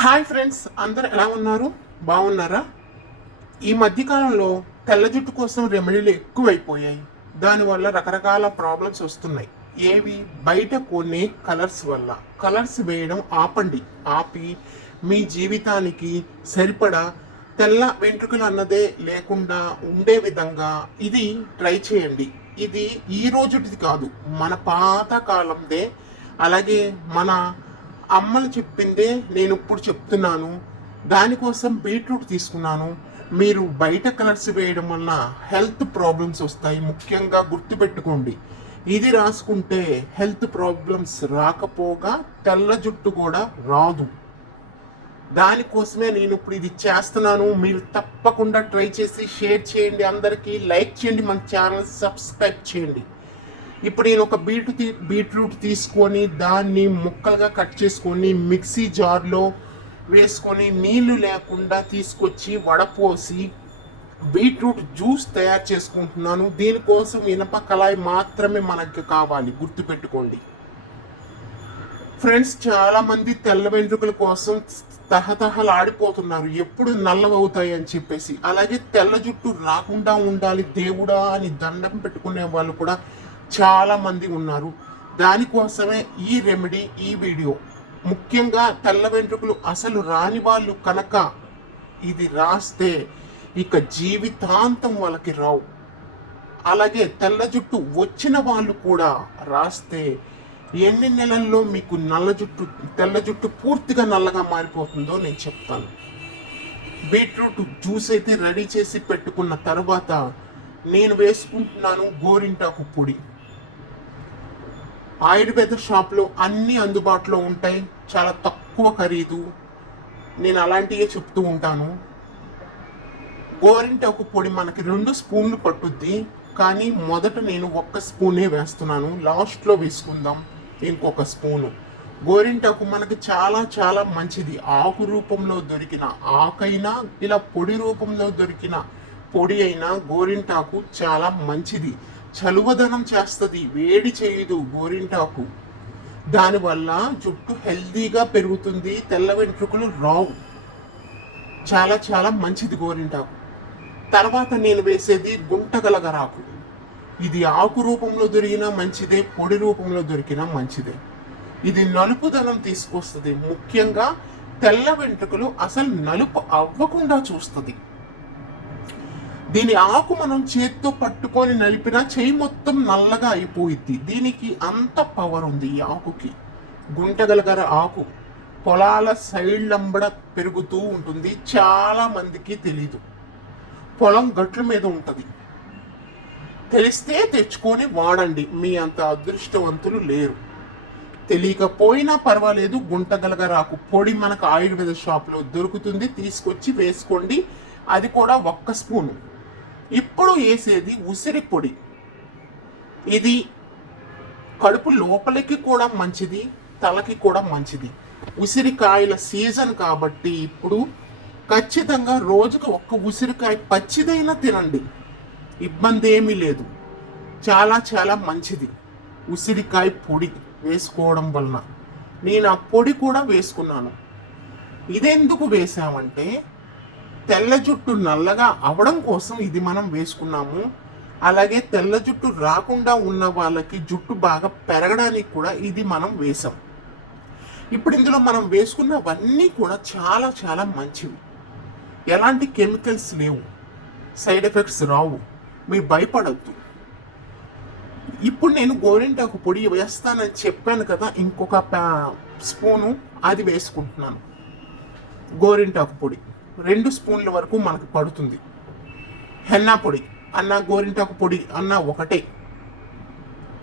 Hi friends అందరు ఎలా ఉన్నారు? బాగున్నారా? ఈ మధ్యకాలంలో తెల్ల జుట్టు కోసం రెమెడీలు ఎక్కువైపోయాయి. దానివల్ల రకరకాల ప్రాబ్లమ్స్ వస్తున్నాయి. ఏవి? బయట కొన్ని కలర్స్ వల్ల. కలర్స్ వేయడం ఆపండి. ఆపి మీ జీవితానికి సరిపడా తెల్ల వెంట్రుకలు అన్నదే లేకుండా ఉండే విధంగా ఇది ట్రై చేయండి. ఇది ఈ రోజుటిది కాదు మన పాతకాలందే అలాగే మన అమ్మలు చెప్పిందే నేను ఇప్పుడు చెప్తున్నాను. దానికోసం బీట్రూట్ తీసుకున్నాను. మీరు బయట కలర్స్ వేయడం వలన హెల్త్ ప్రాబ్లమ్స్ వస్తాయి. ముఖ్యంగా గుర్తుపెట్టుకోండి. ఇది రాసుకుంటే హెల్త్ ప్రాబ్లమ్స్ రాకపోగా తెల్ల జుట్టు కూడా రాదు. దానికోసమే నేను ఇప్పుడు ఇది చేస్తున్నాను. మీరు తప్పకుండా ట్రై చేసి షేర్ చేయండి. అందరికీ లైక్ చేయండి. మన ఛానల్ సబ్స్క్రైబ్ చేయండి. ఇప్పుడు నేను ఒక బీట్ తీ- బీట్రూట్ తీసుకొని దాన్ని ముక్కలుగా కట్ చేసుకొని మిక్సీ జార్లో వేసుకొని నీళ్ళు లేకుండా తీసుకొచ్చి వడపోసి బీట్రూట్ జ్యూస్ తయారు చేసుకుంటున్నాను. దీనికోసం ఇనప కళాయి మాత్రమే మనకి కావాలి. గుర్తుపెట్టుకోండి. ఫ్రెండ్స్ చాలామంది తెల్ల వెంట్రుకల కోసం తహతహలాడిపోతున్నారు. ఎప్పుడు నల్లవవుతాయి అని చెప్పేసి. అలాగే తెల్ల జుట్టు రాకుండా ఉండాలి దేవుడా అని దండం పెట్టుకునే వాళ్ళు కూడా చాలా మంది ఉన్నారు. దానికోసమే ఈ రెమెడీ ఈ వీడియో ముఖ్యంగా తెల్ల వెంట్రుకలు అసలు రాని వాళ్ళు కనుక ఇది రాస్తే ఇక జీవితాంతం వాళ్ళకి రావు. అలాగే తెల్ల జుట్టు వచ్చిన వాళ్ళు కూడా రాస్తే ఎన్ని నెలల్లో మీకు నల్ల జుట్టు తెల్ల జుట్టు పూర్తిగా నల్లగా మారిపోతుందో నేను చెప్తాను. బీట్రూట్ జ్యూస్ అయితే రెడీ చేసి పెట్టుకున్న తర్వాత నేను వేసుకుంటున్నాను గోరింటాకు పొడి. ఆయుర్వేద షాప్లో అన్నీ అందుబాటులో ఉంటాయి. చాలా తక్కువ ఖరీదు. నేను అలాంటివే చెప్తూ ఉంటాను. గోరింటాకు పొడి మనకి రెండు స్పూన్లు పట్టుద్ది. కానీ మొదట నేను ఒక్క స్పూనే వేస్తున్నాను. లాస్ట్లో వేసుకుందాం ఇంకొక స్పూను. గోరింటాకు మనకి చాలా చాలా మంచిది. ఆకు రూపంలో దొరికిన ఆకైనా ఇలా పొడి రూపంలో దొరికిన పొడి అయినా గోరింటాకు చాలా మంచిది. చలువదనం చేస్తుంది వేడి చేయదు గోరింటాకు దానివల్ల జుట్టు హెల్దీగా పెరుగుతుంది తెల్ల వెంట్రుకలు రావు. చాలా చాలా మంచిది గోరింటాకు. తర్వాత నేను వేసేది గుంటగలగరాకు ఇది ఆకు రూపంలో దొరికినా మంచిదే పొడి రూపంలో దొరికినా మంచిదే. ఇది నలుపుదనం తీసుకొస్తుంది. ముఖ్యంగా తెల్ల వెంట్రుకలు అసలు నలుపు అవ్వకుండా చూస్తుంది. దీని ఆకు మనం చేత్తో పట్టుకొని నలిపినా చేయి మొత్తం నల్లగా అయిపోయిద్ది. దీనికి అంత పవర్ ఉంది ఈ ఆకుకి. గుంటగలగర ఆకు పొలాల సైడ్లంబడ పెరుగుతూ ఉంటుంది. చాలా మందికి తెలీదు. పొలం గట్ల మీద ఉంటుంది. తెలిస్తే తెచ్చుకొని వాడండి. మీ అంత అదృష్టవంతులు లేరు. తెలియకపోయినా పర్వాలేదు. గుంటగలగరాకు పొడి మనకు ఆయుర్వేద షాప్లో దొరుకుతుంది. తీసుకొచ్చి వేసుకోండి. అది కూడా ఒక్క స్పూను. ఇప్పుడు వేసేది ఉసిరి పొడి. ఇది కడుపు లోపలికి కూడా మంచిది తలకి కూడా మంచిది. ఉసిరికాయల సీజన్ కాబట్టి ఇప్పుడు ఖచ్చితంగా రోజుకు ఒక్క ఉసిరికాయ పచ్చిదైనా తినండి. ఇబ్బంది ఏమీ లేదు. చాలా చాలా మంచిది ఉసిరికాయ పొడి వేసుకోవడం వలన. నేను ఆ పొడి కూడా వేసుకున్నాను. ఇదెందుకు వేసామంటే తెల్ల జుట్టు నల్లగా అవడం కోసం ఇది మనం వేసుకున్నాము. అలాగే తెల్ల జుట్టు రాకుండా ఉన్న వాళ్ళకి జుట్టు బాగా పెరగడానికి కూడా ఇది మనం వేసాం. ఇప్పుడు ఇందులో మనం వేసుకున్నవన్నీ కూడా చాలా చాలా మంచివి. ఎలాంటి కెమికల్స్ లేవు. సైడ్ ఎఫెక్ట్స్ రావు. మీరు భయపడద్దు. ఇప్పుడు నేను గోరింటాకు పొడి వేస్తానని చెప్పాను కదా ఇంకొక ప్యా- స్పూను అది వేసుకుంటున్నాను. గోరింటాకు పొడి. రెండు స్పూన్ల వరకు మనకు పడుతుంది. హెన్నా పొడి అన్న గోరింటాకు పొడి అన్న ఒకటే.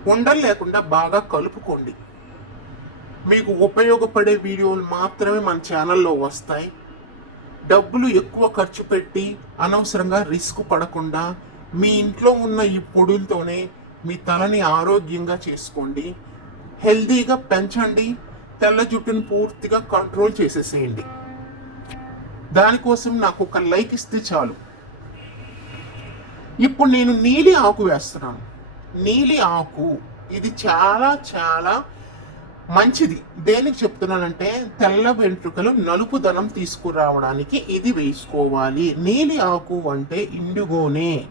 ఉండలు లేకుండా బాగా కలుపుకోండి. మీకు ఉపయోగపడే వీడియోలు మాత్రమే మన ఛానల్లో వస్తాయి. డబ్బులు ఎక్కువ ఖర్చు పెట్టి అనవసరంగా రిస్క్ పడకుండా మీ ఇంట్లో ఉన్న ఈ పొడులతోనే మీ తలని ఆరోగ్యంగా చేసుకోండి. హెల్దీగా పెంచండి. తెల్ల జుట్టును పూర్తిగా కంట్రోల్ చేసేసేయండి. దానికోసం నాకు ఒక లైక్ ఇస్తే చాలు. ఇప్పుడు నేను నీలి ఆకు వేస్తున్నాను. నీలి ఆకు ఇది చాలా చాలా మంచిది. దేనికి చెప్తున్నానంటే తెల్ల వెంట్రుకలు నలుపుదనం తీసుకురావడానికి ఇది వేసుకోవాలి. నీలి ఆకు అంటే ఇండుగోనే.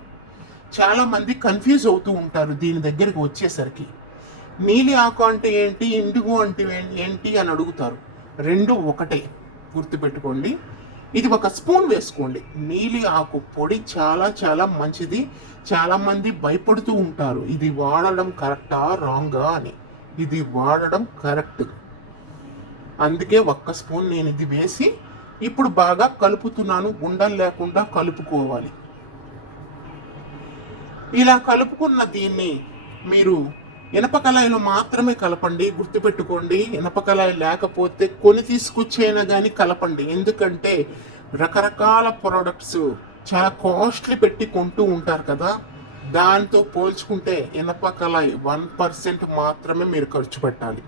చాలామంది కన్ఫ్యూజ్ అవుతూ ఉంటారు దీని దగ్గరికి వచ్చేసరికి. నీలి ఆకు అంటే ఏంటి ఇండిగో అంటే ఏంటి అని అడుగుతారు. రెండు ఒకటే. గుర్తుపెట్టుకోండి. ఇది ఒక స్పూన్ వేసుకోండి. నీలి ఆకు పొడి చాలా చాలా మంచిది. చాలామంది భయపడుతూ ఉంటారు. ఇది వాడడం కరెక్టా రాంగా అని. ఇది వాడడం కరెక్ట్. అందుకే ఒక్క స్పూన్ నేను ఇది వేసి ఇప్పుడు బాగా కలుపుతున్నాను. ఉండలు లేకుండా కలుపుకోవాలి. ఇలా కలుపుకున్న దీన్ని మీరు ఇనప కళాయిలో మాత్రమే కలపండి గుర్తుపెట్టుకోండి. ఇనప కళాయి లేకపోతే కొని తీసుకొచ్చైనా కానీ కలపండి. ఎందుకంటే రకరకాల ప్రోడక్ట్స్ చాలా కాస్ట్లీ పెట్టి కొంటూ ఉంటారు కదా. దాంతో పోల్చుకుంటే ఇనప కళాయి వన్ పర్సెంట్ మాత్రమే మీరు ఖర్చు పెట్టాలి.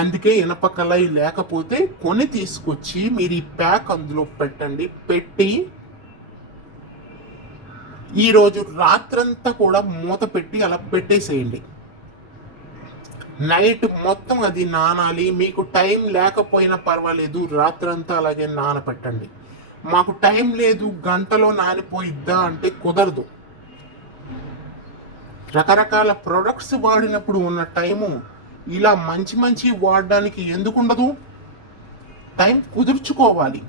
అందుకే ఇనప కళాయి లేకపోతే కొని తీసుకొచ్చి మీరు ఈ ప్యాక్ అందులో పెట్టండి. పెట్టి ఈరోజు రాత్రంతా కూడా మూత పెట్టి అలా పెట్టేసేయండి. నైట్ మొత్తం అది నానాలి మీకు టైం లేకపోయినా పర్వాలేదు రాత్రంతా అలాగే నానపెట్టండి. మాకు టైం లేదు గంటలో నానిపోయిద్దా అంటే కుదరదు. రకరకాల ప్రొడక్ట్స్ వాడినప్పుడు ఉన్న టైము ఇలా మంచి మంచి వాడడానికి ఎందుకు ఉండదు? టైం కుదుర్చుకోవాలి.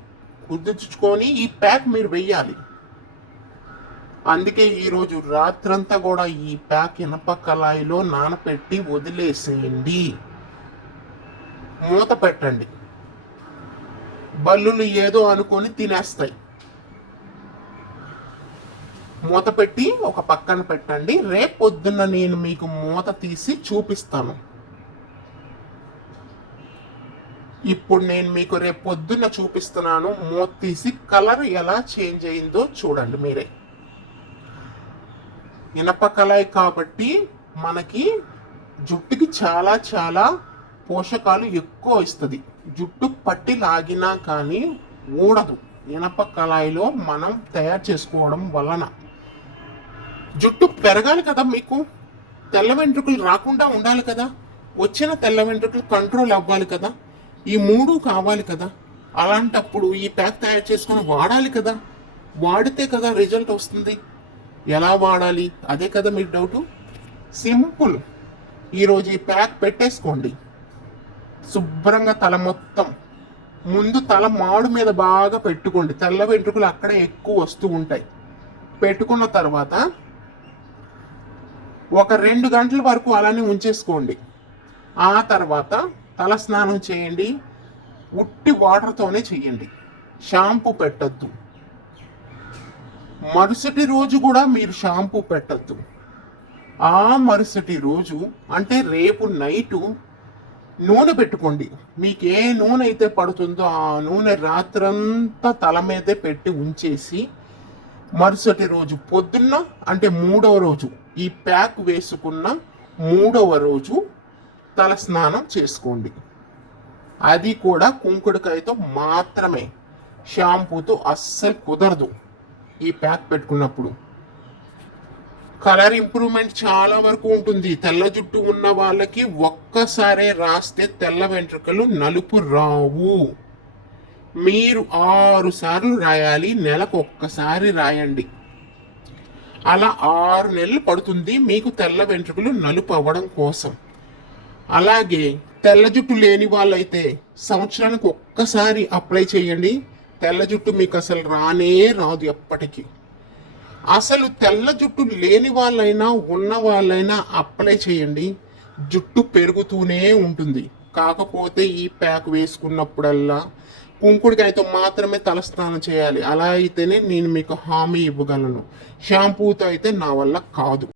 కుదుర్చుకొని ఈ ప్యాక్ మీరు వెయ్యాలి. అందుకే ఈరోజు రాత్రంతా కూడా ఈ ప్యాక్ ఇనప కళాయిలో నానపెట్టి వదిలేసేయండి. మూత పెట్టండి. బల్లులు ఏదో అనుకొని తినేస్తాయి. మూత పెట్టి ఒక పక్కన పెట్టండి. రేపు పొద్దున్న నేను మీకు మూత తీసి చూపిస్తాను. ఇప్పుడు నేను మీకు రేపు పొద్దున్న చూపిస్తున్నాను. మూత తీసి కలర్ ఎలా చేంజ్ అయిందో చూడండి మీరే. ఇనప కళాయి కాబట్టి మనకి జుట్టుకి చాలా చాలా పోషకాలు ఎక్కువ ఇస్తుంది. జుట్టు పట్టి లాగినా కానీ ఊడదు. ఇనప కళాయిలో మనం తయారు చేసుకోవడం వలన. జుట్టు పెరగాలి కదా మీకు? తెల్ల వెంట్రుకలు రాకుండా ఉండాలి కదా? వచ్చిన తెల్ల వెంట్రుకలు కంట్రోల్ అవ్వాలి కదా? ఈ మూడు కావాలి కదా? అలాంటప్పుడు ఈ ప్యాక్ తయారు చేసుకొని వాడాలి కదా? వాడితే కదా రిజల్ట్ వస్తుంది. ఎలా వాడాలి? అదే కదా మీకు డౌటు? సింపుల్. ఈరోజు ఈ ప్యాక్ పెట్టేసుకోండి. శుభ్రంగా తల మొత్తం. ముందు తల మాడు మీద బాగా పెట్టుకోండి. తెల్ల వెంట్రుకలు అక్కడే ఎక్కువ వస్తూ ఉంటాయి. పెట్టుకున్న తర్వాత ఒక రెండు గంటల వరకు అలానే ఉంచేసుకోండి. ఆ తర్వాత తల స్నానం చేయండి. ఉట్టి వాటర్తోనే చేయండి. షాంపూ పెట్టద్దు. మరుసటి రోజు కూడా మీరు షాంపూ పెట్టద్దు. ఆ మరుసటి రోజు అంటే రేపు నైటు నూనె పెట్టుకోండి. మీకు ఏ నూనె అయితే పడుతుందో ఆ నూనె రాత్రంతా తల మీదే పెట్టి ఉంచేసి మరుసటి రోజు పొద్దున్న అంటే మూడవ రోజు ఈ ప్యాక్ వేసుకున్న మూడవ రోజు తల స్నానం చేసుకోండి. అది కూడా కుంకుడుకాయతో మాత్రమే. షాంపూతో అస్సలు కుదరదు. ఈ ప్యాక్ పెట్టుకున్నప్పుడు. కలర్ ఇంప్రూవ్మెంట్ చాలా వరకు ఉంటుంది. తెల్ల జుట్టు ఉన్న వాళ్ళకి ఒక్కసారే రాస్తే తెల్ల వెంట్రుకలు నలుపు రావు. మీరు ఆరు సార్లు రాయాలి నెలకు ఒక్కసారి రాయండి. అలా ఆరు నెలలు పడుతుంది మీకు తెల్ల వెంట్రుకలు నలుపు అవ్వడం కోసం. అలాగే తెల్ల జుట్టు లేని వాళ్ళైతే సంవత్సరానికి ఒక్కసారి అప్లై చేయండి. తెల్ల జుట్టు మీకు అసలు రానే రాదు ఎప్పటికీ. అసలు తెల్ల జుట్టు లేని వాళ్ళైనా ఉన్న వాళ్ళైనా అప్లై చేయండి. జుట్టు పెరుగుతూనే ఉంటుంది. కాకపోతే ఈ ప్యాక్ వేసుకున్నప్పుడల్లా కుంకుడికాయతో మాత్రమే తలస్నానం చేయాలి. అలా అయితేనే నేను మీకు హామీ ఇవ్వగలను. షాంపూతో అయితే నా వల్ల కాదు.